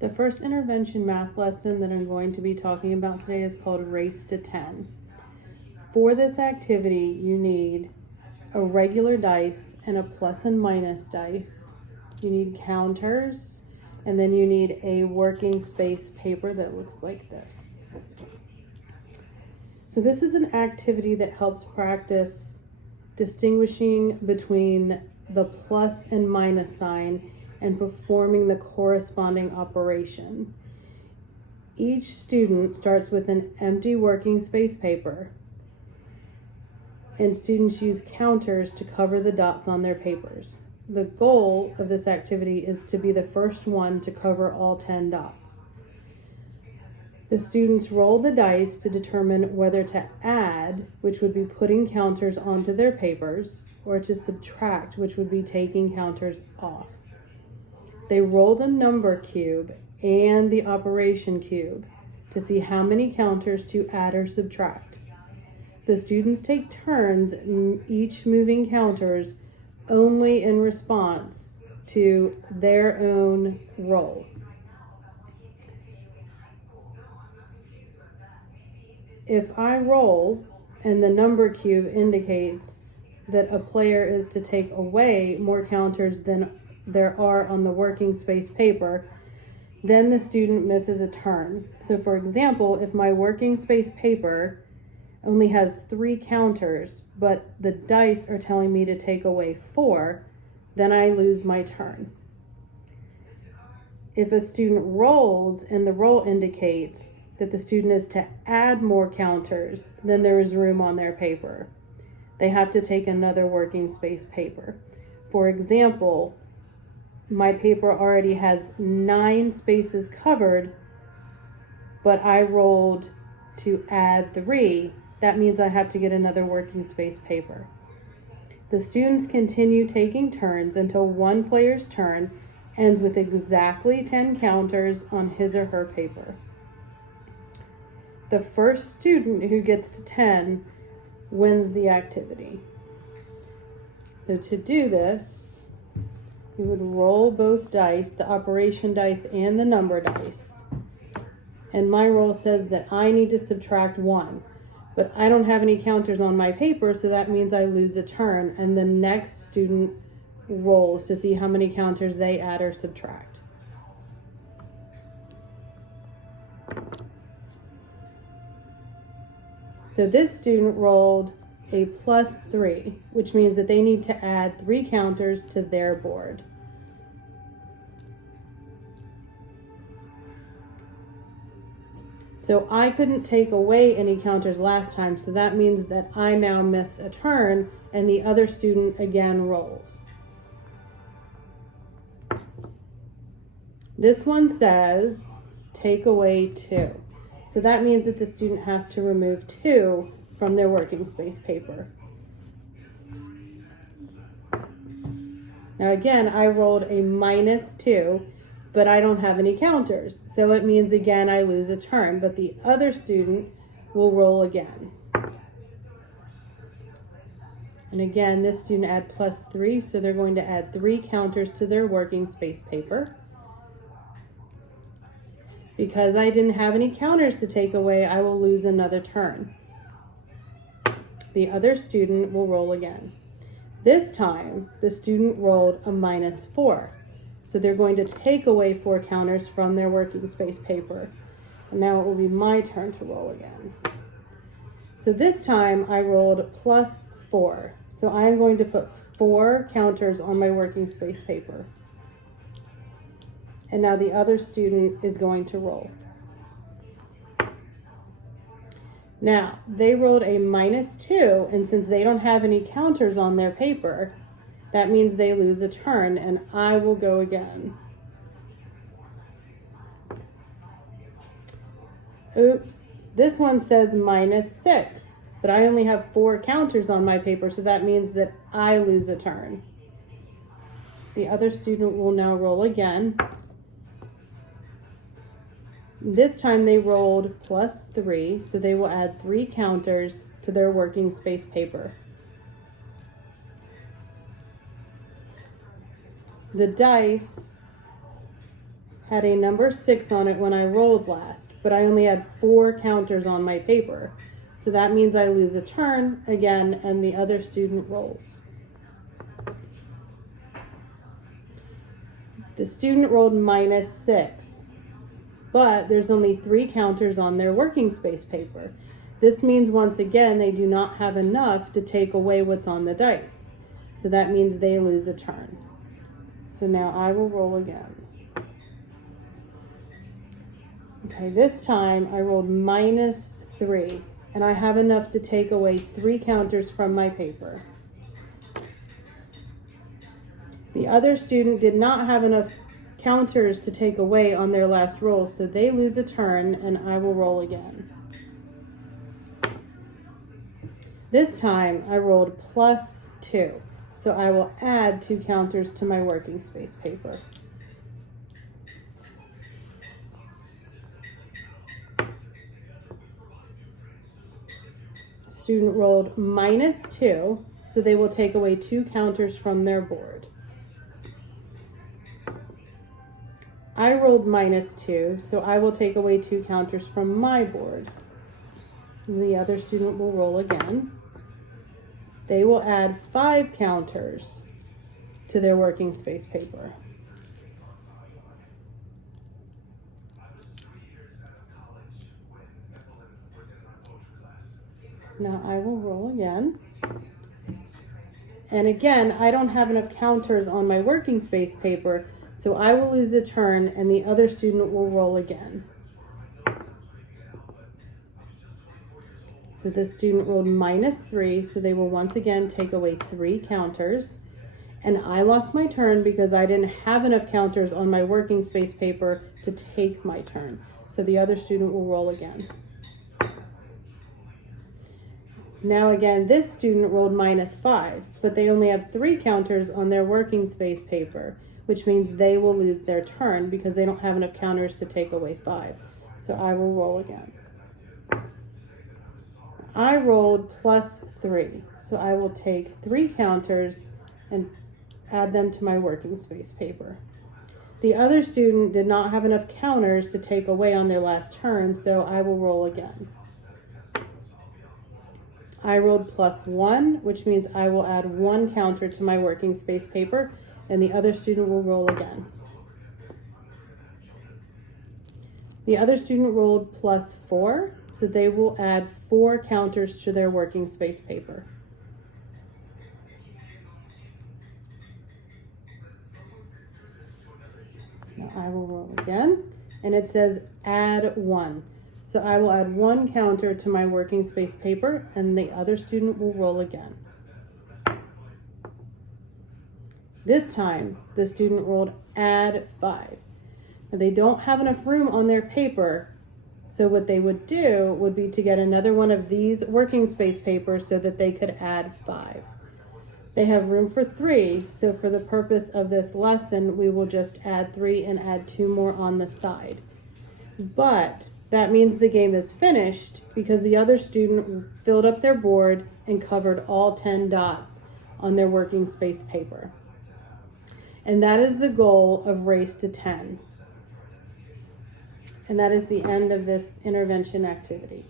The first intervention math lesson that I'm going to be talking about today is called Race to 10. For this activity, you need a regular dice and a plus and minus dice. You need counters, and then you need a working space paper that looks like this. So this is an activity that helps practice distinguishing between the plus and minus sign and performing the corresponding operation. Each student starts with an empty working space paper, and students use counters to cover the dots on their papers. The goal of this activity is to be the first one to cover all 10 dots. The students roll the dice to determine whether to add, which would be putting counters onto their papers, or to subtract, which would be taking counters off. They roll the number cube and the operation cube to see how many counters to add or subtract. The students take turns, each moving counters only in response to their own roll. If I roll and the number cube indicates that a player is to take away more counters than there are on the working space paper, then the student misses a turn. So for example, if my working space paper only has 3 counters, but the dice are telling me to take away 4, then I lose my turn. If a student rolls and the roll indicates that the student is to add more counters, then there is room on their paper. They have to take another working space paper. For example, my paper already has 9 spaces covered, but I rolled to add 3. That means I have to get another working space paper. The students continue taking turns until one player's turn ends with exactly 10 counters on his or her paper. The first student who gets to 10 wins the activity. So to do this, you would roll both dice, the operation dice and the number dice. And my roll says that I need to subtract 1, but I don't have any counters on my paper, so that means I lose a turn, and the next student rolls to see how many counters they add or subtract. So this student rolled a +3, which means that they need to add 3 counters to their board. So I couldn't take away any counters last time, so that means that I now miss a turn and the other student again rolls. This one says take away 2. So that means that the student has to remove 2 from their working space paper. Now again, I rolled a -2, but I don't have any counters. So it means again I lose a turn, but the other student will roll again. And again, this student add +3, so they're going to add 3 counters to their working space paper. Because I didn't have any counters to take away, I will lose another turn. The other student will roll again. This time, the student rolled a -4. So they're going to take away 4 counters from their working space paper. And now it will be my turn to roll again. So this time I rolled +4. So I'm going to put 4 counters on my working space paper. And now the other student is going to roll. Now, they rolled a -2, and since they don't have any counters on their paper, that means they lose a turn, and I will go again. Oops, this one says -6, but I only have 4 counters on my paper, so that means that I lose a turn. The other student will now roll again. This time they rolled +3, so they will add 3 counters to their working space paper. The dice had a number 6 on it when I rolled last, but I only had 4 counters on my paper. So that means I lose a turn again, and the other student rolls. The student rolled -6, but there's only 3 counters on their working space paper. This means once again they do not have enough to take away what's on the dice. So that means they lose a turn. So now I will roll again. Okay, this time I rolled -3, and I have enough to take away 3 counters from my paper. The other student did not have enough counters to take away on their last roll, so they lose a turn, and I will roll again. This time I rolled +2, so I will add 2 counters to my working space paper. Student rolled -2, so they will take away 2 counters from their board. I rolled -2, so I will take away 2 counters from my board. The other student will roll again. They will add 5 counters to their working space paper. Now I will roll again. And again, I don't have enough counters on my working space paper, so I will lose a turn and the other student will roll again. So this student rolled -3, so they will once again take away 3 counters. And I lost my turn because I didn't have enough counters on my working space paper to take my turn. So the other student will roll again. Now again, this student rolled -5, but they only have 3 counters on their working space paper, which means they will lose their turn because they don't have enough counters to take away 5. So I will roll again. I rolled +3, so I will take 3 counters and add them to my working space paper. The other student did not have enough counters to take away on their last turn, so I will roll again. I rolled +1, which means I will add 1 counter to my working space paper, and the other student will roll again. The other student rolled +4, so they will add 4 counters to their working space paper. Now I will roll again, and it says add 1. So I will add 1 counter to my working space paper, and the other student will roll again. This time, the student rolled add 5. Now they don't have enough room on their paper, so what they would do would be to get another one of these working space papers so that they could add 5. They have room for 3, so for the purpose of this lesson, we will just add 3 and add 2 more on the side. But that means the game is finished because the other student filled up their board and covered all 10 dots on their working space paper. And that is the goal of Race to 10. And that is the end of this intervention activity.